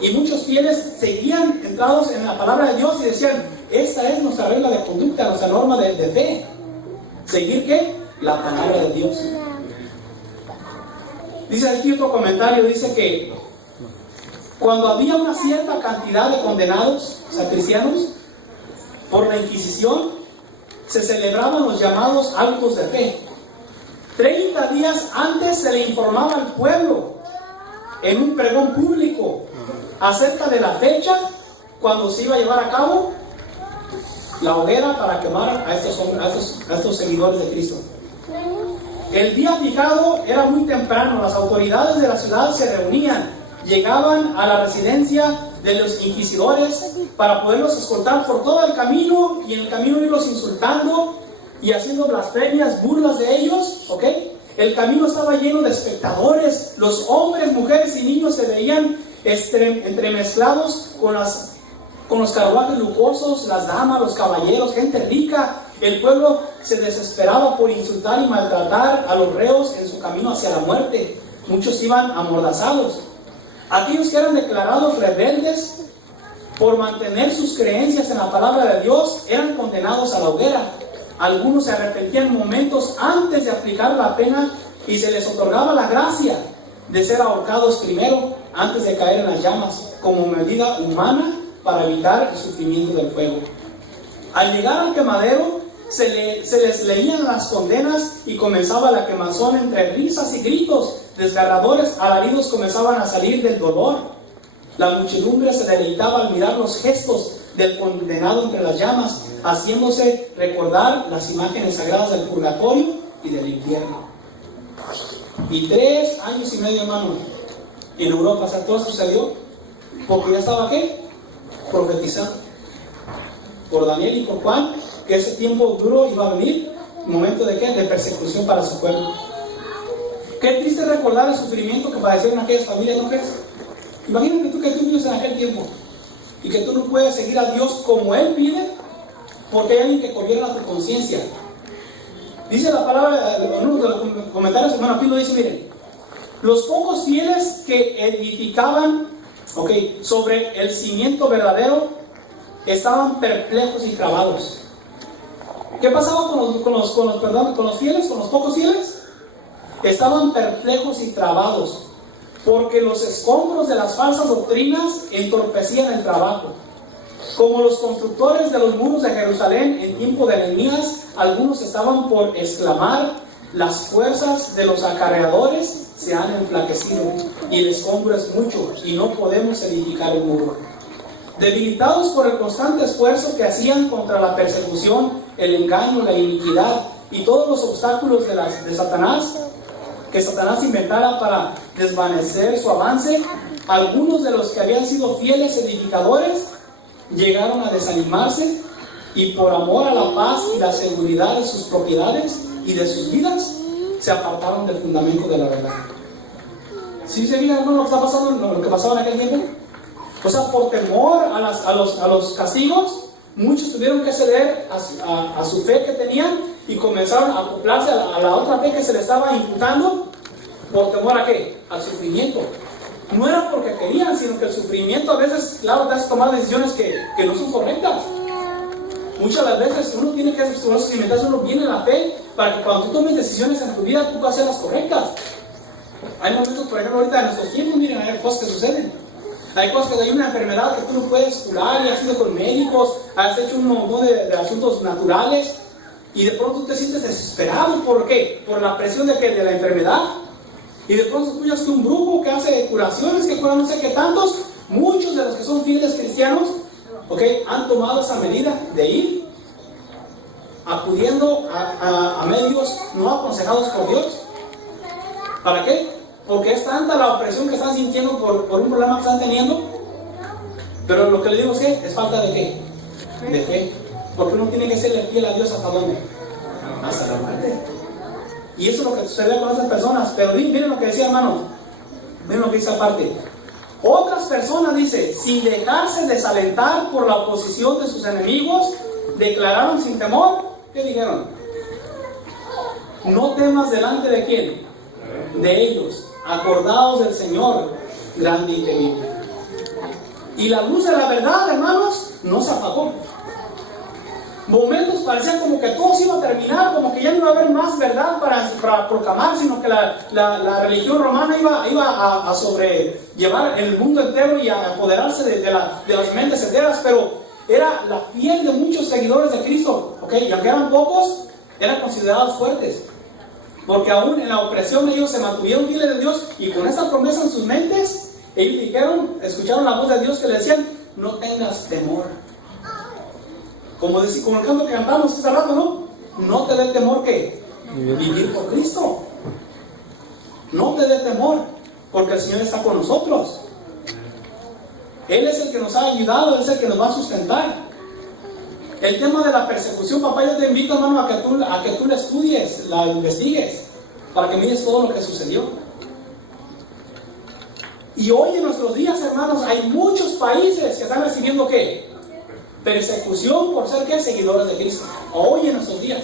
Y muchos fieles seguían entrados en la palabra de Dios y decían, esta es nuestra regla de conducta, nuestra norma de fe. ¿Seguir qué? La palabra de Dios. Dice aquí otro comentario, dice que cuando había una cierta cantidad de condenados, o sea, cristianos, por la Inquisición, se celebraban los llamados actos de fe. 30 días antes se le informaba al pueblo, en un pregón público, acerca de la fecha cuando se iba a llevar a cabo la hoguera para quemar a estos seguidores de Cristo. El día fijado era muy temprano, las autoridades de la ciudad se reunían, llegaban a la residencia de los inquisidores para poderlos escoltar por todo el camino y en el camino irlos insultando y haciendo blasfemias, burlas de ellos, ¿ok? El camino estaba lleno de espectadores, los hombres, mujeres y niños se veían entremezclados con los carruajes lujosos, las damas, los caballeros, gente rica. El pueblo se desesperaba por insultar y maltratar a los reos en su camino hacia la muerte. Muchos iban amordazados. Aquellos que eran declarados rebeldes por mantener sus creencias en la palabra de Dios eran condenados a la hoguera. Algunos se arrepentían momentos antes de aplicar la pena y se les otorgaba la gracia de ser ahorcados primero antes de caer en las llamas, como medida humana para evitar el sufrimiento del fuego. Al llegar al quemadero, se les leían las condenas y comenzaba la quemazón entre risas y gritos. Desgarradores alaridos comenzaban a salir del dolor. La muchedumbre se deleitaba al mirar los gestos del condenado entre las llamas, haciéndose recordar las imágenes sagradas del purgatorio y del infierno. Y 3 años y medio, hermano, en Europa, o sea, todo esto sucedió porque ya estaba ¿qué? Profetizado por Daniel y por Juan, que ese tiempo duro iba a venir, un momento de ¿qué? De persecución para su pueblo. Qué triste recordar el sufrimiento que padecieron aquellas familias, ¿no crees? Imagínate tú que tú vives en aquel tiempo y que tú no puedes seguir a Dios como Él pide, porque hay alguien que gobierna tu conciencia. Dice la palabra, en uno de los comentarios, hermano Pilo dice, miren, los pocos fieles que edificaban sobre el cimiento verdadero estaban perplejos y trabados. ¿Qué pasaba con los fieles, con los pocos fieles? Estaban perplejos y trabados, porque los escombros de las falsas doctrinas entorpecían el trabajo. Como los constructores de los muros de Jerusalén en tiempo de Nehemías, algunos estaban por exclamar: las fuerzas de los acarreadores se han enflaquecido y el escombro es mucho y no podemos edificar el muro. Debilitados por el constante esfuerzo que hacían contra la persecución, el engaño, la iniquidad y todos los obstáculos de Satanás, que Satanás inventara para desvanecer su avance, algunos de los que habían sido fieles edificadores llegaron a desanimarse y por amor a la paz y la seguridad de sus propiedades y de sus vidas, se apartaron del fundamento de la verdad. ¿Sí se fijan lo que está pasando, lo que pasaba en aquel tiempo? O sea, por temor a los castigos, muchos tuvieron que ceder a su fe que tenían y comenzaron a acoplarse a la otra fe que se les estaba imputando. ¿Por temor a qué? Al sufrimiento. No era porque querían, sino que el sufrimiento a veces, claro, te hace tomar decisiones que no son correctas. Muchas de las veces uno tiene que cimentarse uno bien en la fe para que cuando tú tomes decisiones en tu vida, tú puedas hacer las correctas. Hay momentos, por ejemplo, ahorita en nuestros tiempos, miren, hay cosas que suceden. Hay cosas que hay una enfermedad que tú no puedes curar y has ido con médicos, has hecho un montón de asuntos naturales y de pronto tú te sientes desesperado. ¿Por qué? Por la presión de la enfermedad. Y de pronto escuchas que un brujo que hace curaciones, que cura no sé qué tantos, muchos de los que son fieles cristianos, han tomado esa medida de ir acudiendo a medios no aconsejados por Dios. ¿Para qué? Porque es tanta la opresión que están sintiendo por un problema que están teniendo. Pero lo que le digo es que es falta de ¿qué? De fe. Porque uno tiene que serle fiel a Dios. ¿Hasta dónde? Hasta la muerte. Y eso es lo que sucede con esas personas. Pero miren lo que decía, hermanos. Miren lo que dice aparte. Otras personas, dice, sin dejarse desalentar por la oposición de sus enemigos, declararon sin temor. ¿Qué dijeron? No temas delante de quién. De ellos. Acordaos del Señor, grande y temible. Y la luz de la verdad, hermanos, no se apagó. Momentos parecían como que todo se iba a terminar, como que ya no iba a haber más verdad para proclamar, sino que la religión romana iba a sobrellevar el mundo entero y a apoderarse de las mentes enteras, pero era la fiel de muchos seguidores de Cristo, y aunque eran pocos, eran considerados fuertes, porque aún en la opresión ellos se mantuvieron fieles de Dios, y con esa promesa en sus mentes, ellos escucharon la voz de Dios que le decían, no tengas temor. Como el canto que cantamos hace rato, ¿no? No te dé temor que vivir por Cristo. No te dé temor, porque el Señor está con nosotros. Él es el que nos ha ayudado, Él es el que nos va a sustentar. El tema de la persecución, papá, yo te invito, hermano, a que tú la estudies, la investigues, para que mires todo lo que sucedió. Y hoy en nuestros días, hermanos, hay muchos países que están recibiendo ¿qué? Persecución por ser ¿qué? Seguidores de Cristo. Hoy en nuestros días.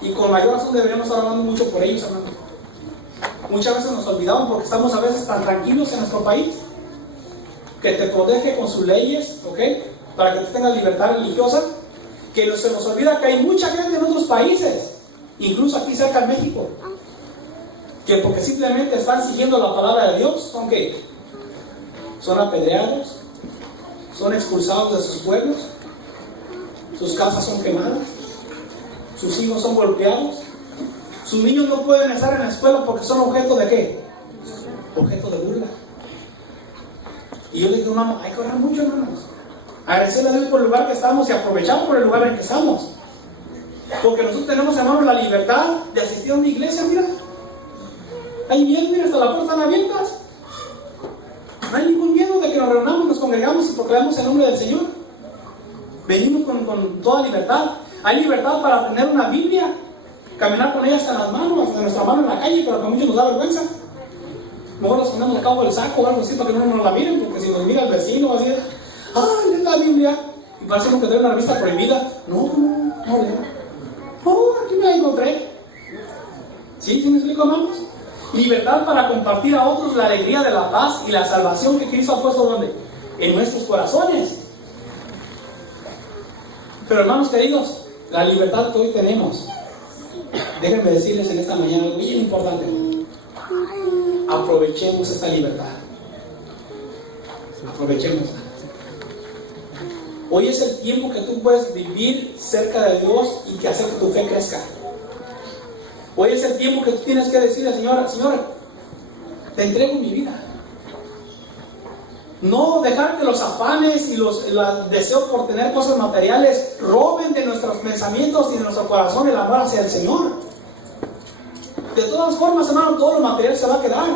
Y con mayor razón deberíamos estar hablando mucho por ellos, hermanos. Muchas veces nos olvidamos porque estamos a veces tan tranquilos en nuestro país, que te protege con sus leyes, para que tú tengas libertad religiosa, que se nos olvida que hay mucha gente en otros países, incluso aquí cerca en México, que porque simplemente están siguiendo la palabra de Dios, ¿son qué? Son apedreados, son expulsados de sus pueblos, sus casas son quemadas, sus hijos son golpeados, sus niños no pueden estar en la escuela porque son objeto de ¿qué? Objeto de burla. Y yo le digo, hermano, hay que orar mucho, hermanos. Agradecerle a Dios por el lugar que estamos y aprovechar por el lugar en que estamos. Porque nosotros tenemos, hermanos, la libertad de asistir a una iglesia, mira. Ahí vienen, mira, hasta la puerta están abiertas. No hay ningún miedo de que nos reunamos, nos congregamos y proclamamos el nombre del Señor. Venimos con toda libertad. Hay libertad para tener una Biblia, caminar con ella hasta las manos, hasta nuestra mano en la calle, pero que a muchos nos da vergüenza. Mejor las ponemos al cabo del saco o algo así para que no nos la miren, porque si nos mira el vecino, así, ¡ay, es la Biblia! Y parece que trae una revista prohibida. No leo. Oh, aquí me la encontré. ¿Sí me explico, hermanos? Libertad para compartir a otros la alegría de la paz y la salvación que Cristo ha puesto ¿dónde? En nuestros corazones. Pero hermanos queridos, la libertad que hoy tenemos, déjenme decirles en esta mañana algo bien importante. Aprovechemos esta libertad. Aprovechémosla. Hoy es el tiempo que tú puedes vivir cerca de Dios y que hacer que tu fe crezca. Hoy es el tiempo que tú tienes que decirle, Señor, te entrego mi vida. No dejar que los afanes y los deseos por tener cosas materiales roben de nuestros pensamientos y de nuestro corazón el amor hacia el Señor. De todas formas, hermano, todo lo material se va a quedar.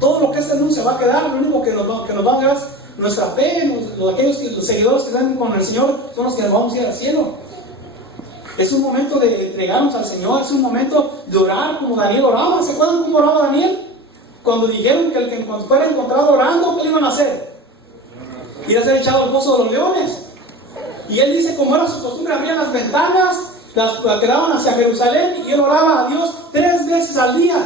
Todo lo que es el mundo se va a quedar. Lo único que nos va a quedar es nuestra fe. Los seguidores que están con el Señor son los que nos vamos a ir al cielo. Es un momento de entregarnos al Señor. Es un momento de orar como Daniel oraba. ¿Se acuerdan cómo oraba Daniel? Cuando dijeron que el que fuera encontrado orando, ¿qué le iban a hacer? Ir a ser echado al foso de los leones. Y él dice, como era su costumbre, abrían las ventanas, las que daban hacia Jerusalén, y él oraba a Dios 3 veces al día,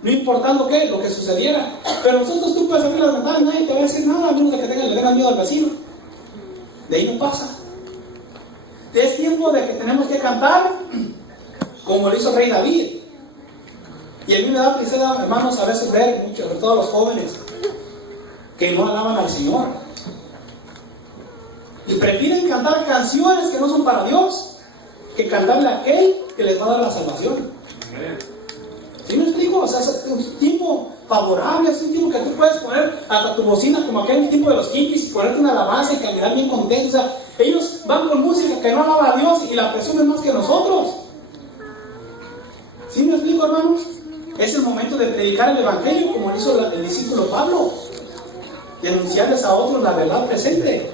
no importando qué, lo que sucediera. Pero nosotros, tú puedes abrir las ventanas y nadie te va a decir nada, a menos de que le tengan miedo al vecino. De ahí no pasa. Es tiempo de que tenemos que cantar como lo hizo el rey David. Y a mí me da tristeza, hermanos, a veces ver, sobre todo los jóvenes, que no alaban al Señor. Y prefieren cantar canciones que no son para Dios, que cantarle a aquel que les va a dar la salvación. ¿Sí me explico? O sea, es un tiempo favorable, es un tiempo que tú puedes poner hasta tu bocina como aquel tipo de los hippies y ponerte una alabanza y caminar bien contento. O sea, ellos van con música que no alaba a Dios y la presión es más que nosotros. ¿Sí me explico, hermanos? Es el momento de predicar el Evangelio como lo hizo el discípulo Pablo, de anunciarles a otros la verdad presente.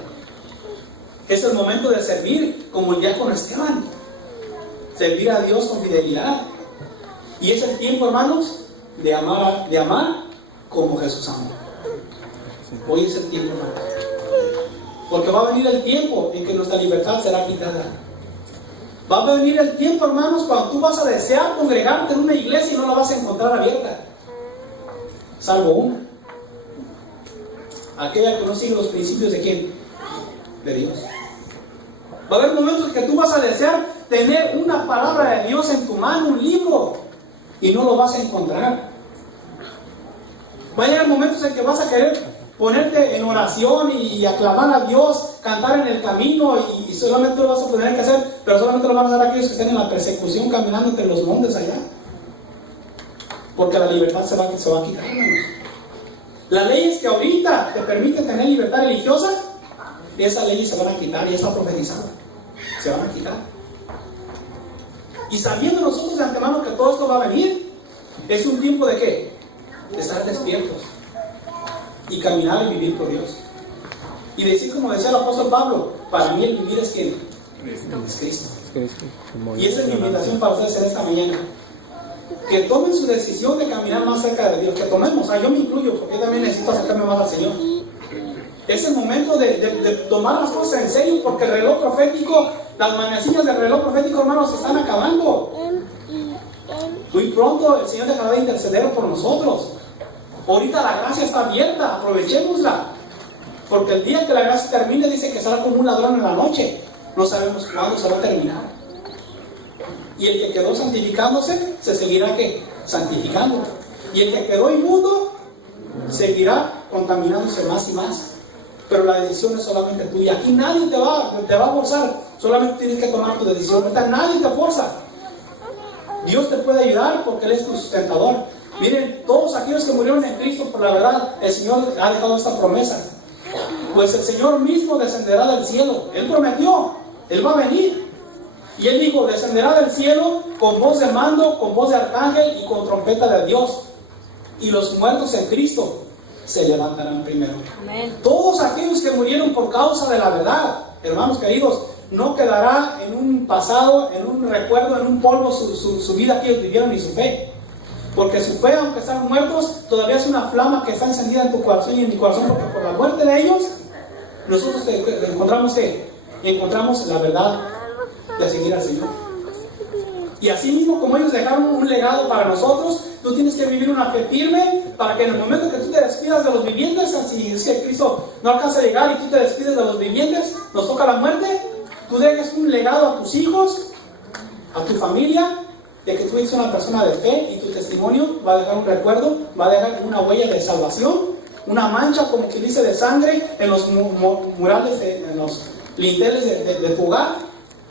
Es el momento de servir como el diácono Esteban, servir a Dios con fidelidad. Y es el tiempo, hermanos, de amar como Jesús amó. Hoy es el tiempo, hermanos, porque va a venir el tiempo en que nuestra libertad será quitada. Va a venir el tiempo, hermanos, cuando tú vas a desear congregarte en una iglesia y no la vas a encontrar abierta, salvo una, aquella que no sigue los principios de ¿quién? De Dios. Va a haber momentos en que tú vas a desear tener una palabra de Dios en tu mano, un libro, y no lo vas a encontrar. Va a llegar momentos en que vas a querer ponerte en oración y aclamar a Dios, cantar en el camino, y solamente lo vas a tener que hacer, pero solamente lo van a hacer aquellos que estén en la persecución caminando entre los montes allá, porque la libertad se va a quitar, hermanos. Las leyes que ahorita te permiten tener libertad religiosa, esas leyes se van a quitar, ya está profetizado, se van a quitar. Y sabiendo nosotros de antemano que todo esto va a venir, es un tiempo de ¿qué? De estar despiertos y caminar y vivir por Dios. Y decir, como decía el apóstol Pablo, para mí el vivir es ¿quién? Es Cristo. Y esa es mi invitación para ustedes en esta mañana. Que tomen su decisión de caminar más cerca de Dios. Que tomemos, yo me incluyo, porque yo también necesito acercarme más al Señor. Es el momento de tomar las cosas en serio, porque el reloj profético, las manecillas del reloj profético, hermanos, se están acabando. Muy pronto el Señor dejará de interceder por nosotros. Ahorita la gracia está abierta, aprovechémosla. Porque el día que la gracia termine, dice que será como un ladrón en la noche. No sabemos cuándo se va a terminar. Y el que quedó santificándose, se seguirá ¿qué? Santificando. Y el que quedó inmundo, seguirá contaminándose más y más. Pero la decisión es solamente tuya. Aquí nadie te va a forzar. Solamente tienes que tomar tu decisión. Ahorita nadie te forza. Dios te puede ayudar porque Él es tu sustentador. Miren, todos aquellos que murieron en Cristo por la verdad, el Señor ha dejado esta promesa. Pues el Señor mismo descenderá del cielo. Él prometió, Él va a venir. Y Él dijo, descenderá del cielo con voz de mando, con voz de arcángel y con trompeta de Dios. Y los muertos en Cristo se levantarán primero. Amén. Todos aquellos que murieron por causa de la verdad, hermanos queridos, no quedará en un pasado, en un recuerdo, en un polvo su vida que ellos vivieron y su fe. Porque su fe, aunque están muertos, todavía es una flama que está encendida en tu corazón y en mi corazón, porque por la muerte de ellos, nosotros encontramos la verdad de seguir al Señor. Y así mismo como ellos dejaron un legado para nosotros, tú tienes que vivir una fe firme para que en el momento que tú te despidas de los vivientes, si es que Cristo no alcanza a llegar y tú te despides de los vivientes, nos toca la muerte, tú dejes un legado a tus hijos, a tu familia, de que tú eres una persona de fe y tu testimonio va a dejar un recuerdo, va a dejar una huella de salvación, una mancha como que dice de sangre en los murales, en los linteles de tu hogar.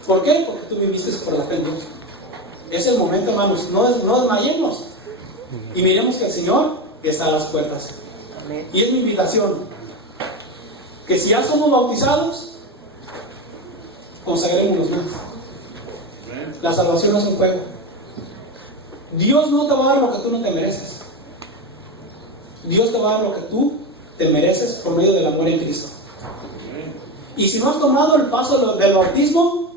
¿Por qué? Porque tú viviste por la fe en Dios. Es el momento, hermanos, no desmayemos y miremos que el Señor está a las puertas. Y es mi invitación, que si ya somos bautizados, consagrémonos más. La salvación no es un juego. Dios no te va a dar lo que tú no te mereces. Dios te va a dar lo que tú te mereces por medio del amor en Cristo. Y si no has tomado el paso del bautismo,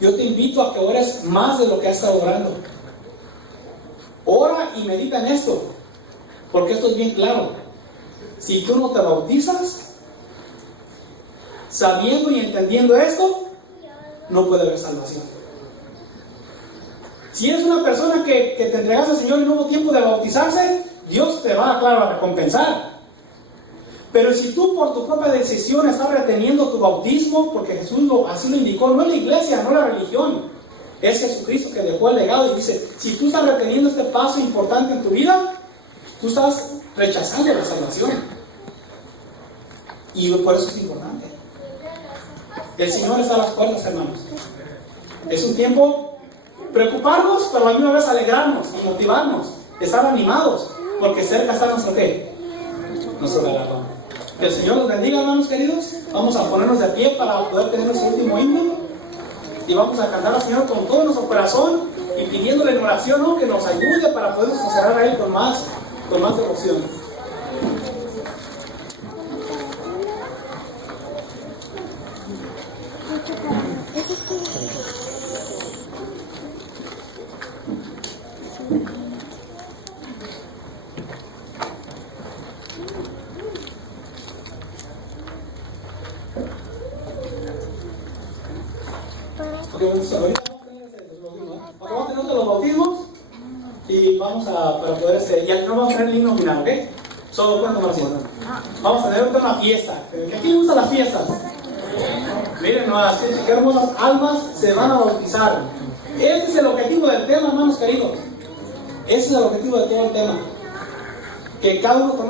yo te invito a que ores más de lo que has estado orando. Ora y medita en esto, porque esto es bien claro. Si tú no te bautizas, sabiendo y entendiendo esto, no puede haber salvación. Si eres una persona que te entregas al Señor y no hubo tiempo de bautizarse, Dios te va, claro, a recompensar. Pero si tú por tu propia decisión estás reteniendo tu bautismo, porque Jesús así lo indicó, no es la iglesia, no la religión, es Jesucristo que dejó el legado y dice, si tú estás reteniendo este paso importante en tu vida, tú estás rechazando la salvación. Y por eso es importante. El Señor está a las puertas, hermanos. Es un tiempo preocuparnos, pero a la misma vez alegrarnos y motivarnos, estar animados, porque cerca está nuestro ¿qué? Nuestro galardón. Que el Señor los bendiga, hermanos queridos. Vamos a ponernos de pie para poder tener nuestro último himno. Y vamos a cantar al Señor con todo nuestro corazón y pidiéndole en oración, ¿no?, que nos ayude para podernos considerar a Él con más devoción. Vamos a tener los bautismos y vamos a, para poder ya no vamos a tener el himno final, ¿ok? Solo cuento más bien. Vamos a tener una fiesta. ¿A quién gusta las fiestas? Miren, qué hermosas almas se van a bautizar. Ese es el objetivo del tema, hermanos queridos. Ese es el objetivo de todo el tema. Que cada uno conozca